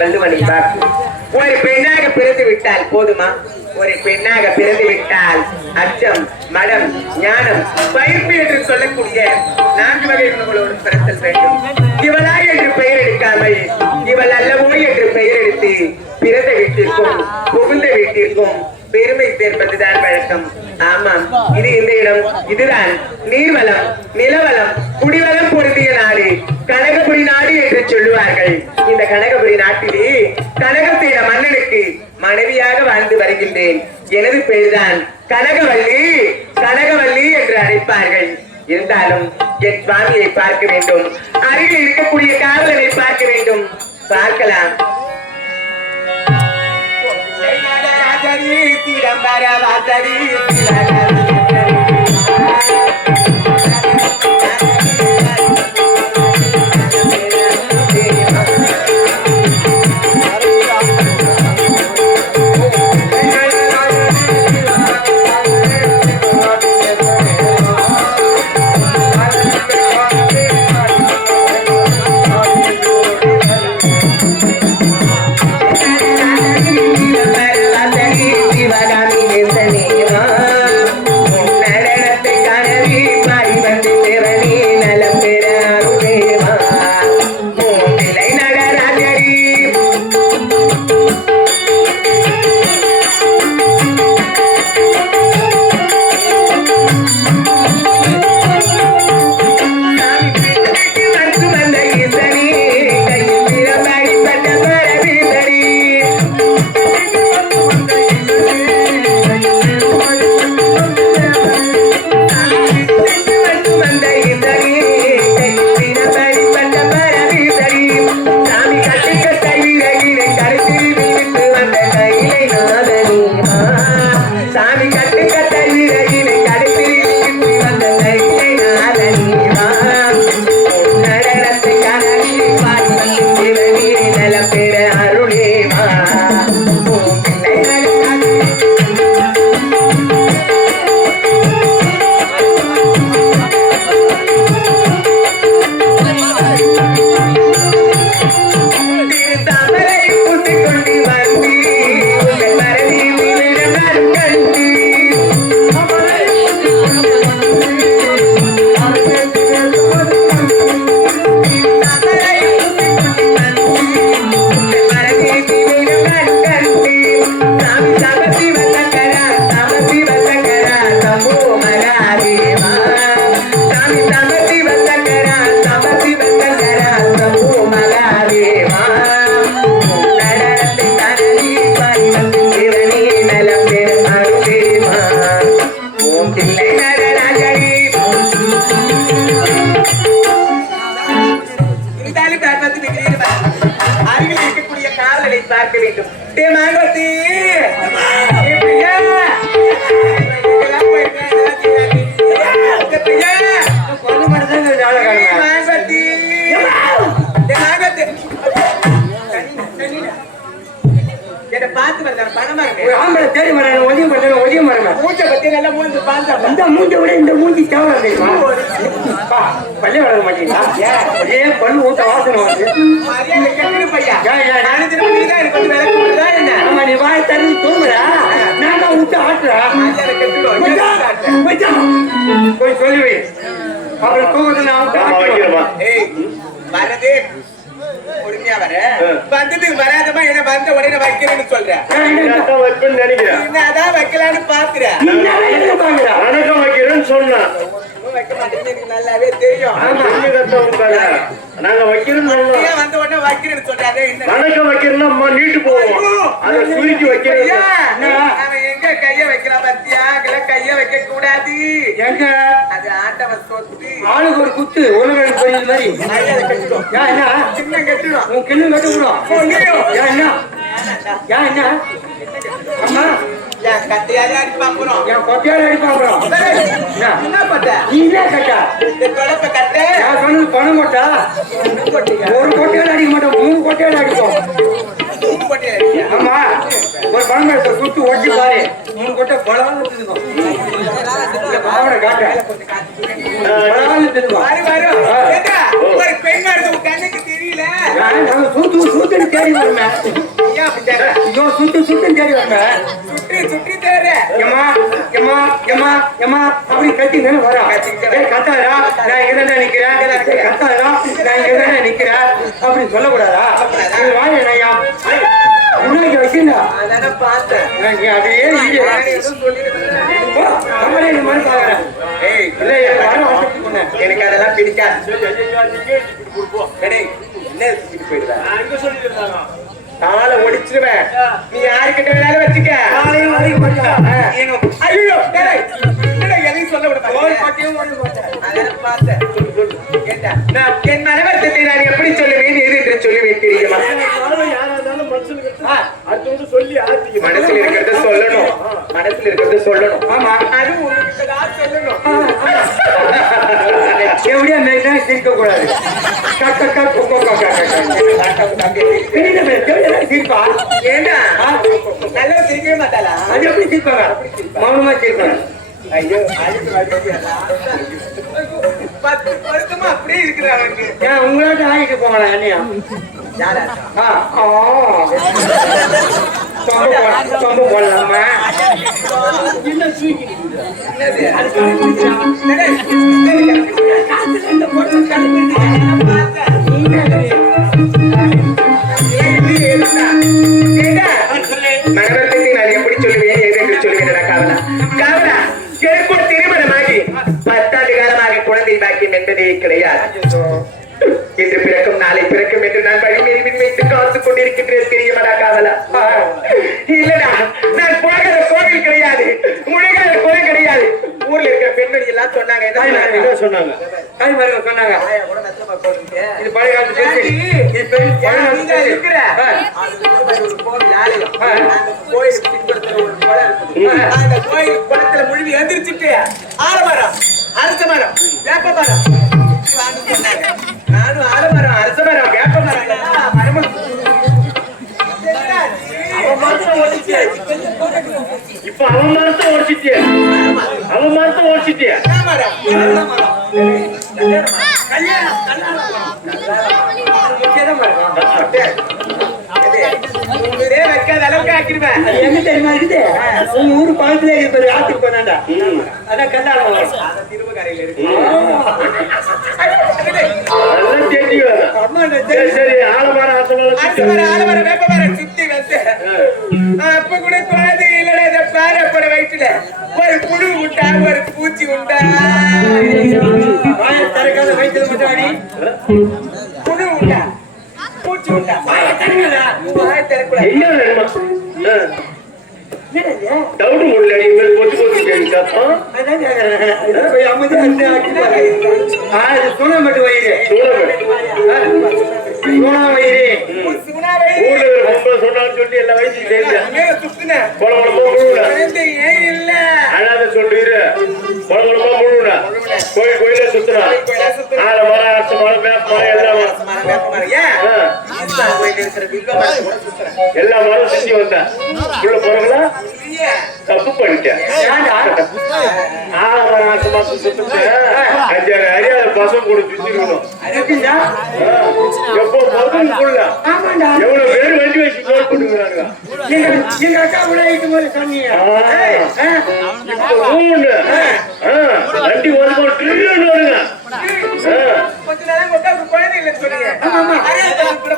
வள்ளுவனை பார்த்து ஒரு பெண்ணாக பிறந்து விட்டால் போதுமா? ஒரு பெண்ணாக பிறந்து விட்டால் அச்சம் மடம் ஞானம் பயிர்ப்பு என்று சொல்லக்கூடிய நான்கு வகை உணவுகளோடு பிறத்தல் வேண்டும். இவளா என்று பெயர் எடுக்காமல் இவள் அல்லவோ என்று பெயர் எடுத்து பிறந்த வீட்டிற்கும் புகுந்த வீட்டிற்கும் பெருமை சேர்ப்பதுதான் வழக்கம். ஆமாம் இது இந்த இடம். இதுதான் நீர்வளம் நிலவளம் குடிவளம் பொருந்திய நாடு. சொல்லுவார்கள். இந்த கனகபுரி நாட்டிலே கனகத்தீர மன்னனுக்கு மனைவியாக வாழ்ந்து வருகின்றேன். எனது பெயர்தான் கனகவல்லி கனகவல்லி என்று அழைப்பார்கள். இருந்தாலும் என் சுவாமியை பார்க்க வேண்டும். அருகில் இருக்கக்கூடிய காவலனை பார்க்க வேண்டும். பார்க்கலாம். ராஜரி மூஞ்சி தேவை தெரியுமா? பா, பள்ளி வளர மாட்டீங்களா ஒரே பல்லு ஊத்த வாசனை வந்து பையா போய் அப்புறம் நான் வரதே. பொறுமையா வர. வந்துட்டு வராதமா என்ன வந்த உடனே வைக்கிறேன்னு சொல்ற. ஏன் என்ன இந்த- அதான் வைப்பேன்னு நினைக்கிறேன் என்ன அதான் வைக்கலான்னு பாக்குற. நீ என்ன என்ன பாக்குறா? வணக்கம் வைக்கிறேன்னு எனக்கு நல்லாவே தெரியும். நாங்க ஏன் வந்த உடனே வைக்கிறேன்னு சொல்ற அதே என்ன வணக்கம் வைக்கிறோம்னா அம்மா நீட்டு போவோம். அதை சுருக்கி வைக்கிறது கூடாது. எங்க அது ஆண்டவன் சொத்து. ஆளுக்கு ஒரு குத்து உலகம் கோயில் மாதிரி. என்ன? சின்ன கெட்டுடும். உன் கிண்ணு கட்டு விடும் பொண்ணையோ. ஏன் என்ன? ஏன் என்ன? அம்மா. என் கட்டையாலே அடிப்பா போறோம் என் கொட்டையால அடி பாக்குறோம் என்ன? என்ன பண்ண நீ என்ன கட்டா. இந்த தொடப்ப கட்ட நான் சொன்னது பணம் கொட்டா ஒரு கொட்டையால அடிக்க மாட்டோம் மூணு கொட்டையால அடிப்போம். மூணு கொட்டையில அடிப்பியா? ஆமா ஒரு பணம் எடுத்து குத்து ஒட்டி பாரு. மூணு கொட்டை பழம் தின்னுக்கும் பாவனை காட்ட. பழம் தின்னுக்கும் வரு, வரு. ஏண்டா, ஒரு பெண் உன் கண்ணுக்கு தெரியல. சுத்து சுத்துன்னு தேடி தேடுற? ஐயோ சுத்து சுத்துன்னு தேடி வரமே. சுற்றி சுற்றி தேடுற. எம்மா எம்மா எம்மா எம்மா அப்படி கத்திங்கன்னு வரா ஏய் கத்தாதா நான் இங்க தானே நிக்கிறேன் ஏய், கத்தாதா நான் இங்க தானே நிக்கிறேன். அப்படி சொல்லக்கூடாதா? வாங்க ஐயா. முன்னாடி வச்சுண்டா அதானே பார்த்தேன். நீ அதையே எனக்கு அதெல்லாம் பிடிக்காது. என்ன போயிடுற? நான் இங்க சொல்லியிருந்தாங்க காலை ஒடிச்சிருவேன் நீ யாருக்கிட்ட வேணாலும் வச்சுக்க. ஐயோ, எதையும் சொல்ல விட பார்த்தேன். நான் என் மனவர்த்தத்தை நான் எப்படி சொல்லுவேன் எது என்று சொல்லுவேன் தெரியுமா? மனசுல இருக்கிறத சொல்லணும். மனசுல இருக்கிறத சொல்லணும். ஆமா. எப்படியா மேலே சிரிக்க கூடாது கக்க கக்க கொக்க கக்க சிரிப்பா ஏண்டா நல்லா சிரிக்கவே மாட்டாளா அது எப்படி சிரிப்பாங்க மௌனமா சிரிப்பாங்க ஐயோ அழுது வலிக்குதுடா. பத்து வருஷமா அப்படியே இருக்கிறாங்க ஏன் உங்களாட்ட ஆகிட்டு போங்களா யாரா ஆ, ஆ. சொம்ப நகரத்துக்கு நான் எப்படி சொல்லுவேன் ஏது என்று சொல்லுவேன் காவலா. காவலா. எனக்கு ஒரு திருமணமாகி பத்தாண்டு காலமாக குழந்தை பாக்கியம் என்பதே கிடையாது. இன்று பிறக்கும் நாளை பிறக்கும் என்று நான் வழிமேறி வைத்து காத்து கொண்டிருக்கின்றேன் தெரியவடா காவலா? இல்லடா நான் போகாத கோவில் கிடையாது முழுகாத கோவில் கிடையாது ஊர்ல இருக்கிற பெண்மணி எல்லாம் சொன்னாங்க. என்ன சொன்னாங்க? கை மருங்க சொன்னாங்க. இது பழைய காலத்து இது கோயில் பின்புறத்துல ஒரு குளம் இருக்குது. அந்த கோயில் குளத்துல முழுவி எந்திரிச்சிட்டு ஆலமரம் அரச மரம் வேப்ப மரம். நானும் ஆலமரம் அரச மரம் வேப்ப மரம் மரமும் இப்ப அவன் மரத்தை ஒடிச்சிட்டிய அவன் மரத்தை ஒடிச்சிட்டிய வைக்காத அளவுக்கு ஆக்கிடுவேன் அது தெரியுமா இருக்குது உங்க ஊரு பக்கத்துல இருக்கிற ஆத்துக்கு போனாண்டா அதான் கல்யாணம் வரும். அந்த இருக்கு அப்ப கூட குழந்தை இல்லடா வயிற்றுல ஒரு புழு உண்டா ஒரு பூச்சி உண்டா? வாயை திறக்காத வயித்துல மட்டும். புழு உண்டா பூச்சி உண்டா? என்ன வேணுமா? டவுட் முடியல இனிமேல் பொத்து பொத்து. ஆ, இது சூனாம்பட்டு வயிறு. சூனா வயிறு. ஊர்ல ஒரு சொன்னான்னு சொல்லி எல்லா வயசும் சேர்ந்து அங்கே சுத்துனேன் கொல கொலமா முழுவிட குழந்தை ஏன் இல்ல கொல கொலமா முழுவிட கோயில் கோயில சுத்துனா. ஆல மரம் அரச மரம் வேப்ப மரம் எல்லா மரம் மரம் வேப்பமரம் ஏன்? ஆ, ஈஸ்வர கோயில் இருக்கிற வில்வ மரத்தை கூட சுத்துறேன். எல்லா மரம் சுத்தி வந்த. உள்ள போறவங்களா இல்லையே. தப்பு பண்ணிட்டேன். அரச சுத்துட்டு அஞ்சாறு அறியாத பசங்க கூட சுத்தி இருக்கணும் இருக்குதா? ஆ, எப்போ பசங்களுக்குள்ள ஆமாண்டா. எவ்வளவு பேர் வண்டி வச்சு எங்க- அக்கா கூட போது சொன்னீங்க. மூணு வண்டி ஒரு ட்ரில்லியன் வருங்க கூட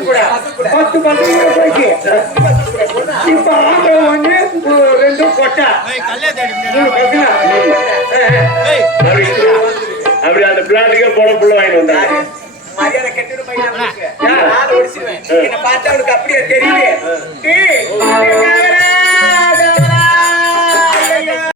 கூட பசங்க கூட. பத்து பசங்க கூட. இப்ப ஆம்பளை ஒண்ணு, ரெண்டு கொட்டை. மூணு பசங்க. அப்படி அப்படி அந்த பிளாட்டுக்கே போன புள்ள வாங்கிட்டு வந்தாங்க மரியாதை. நான் ஒடிச்சிருவேன். என்னை பார்த்தா அவனுக்கு அப்படியே தெரியுது.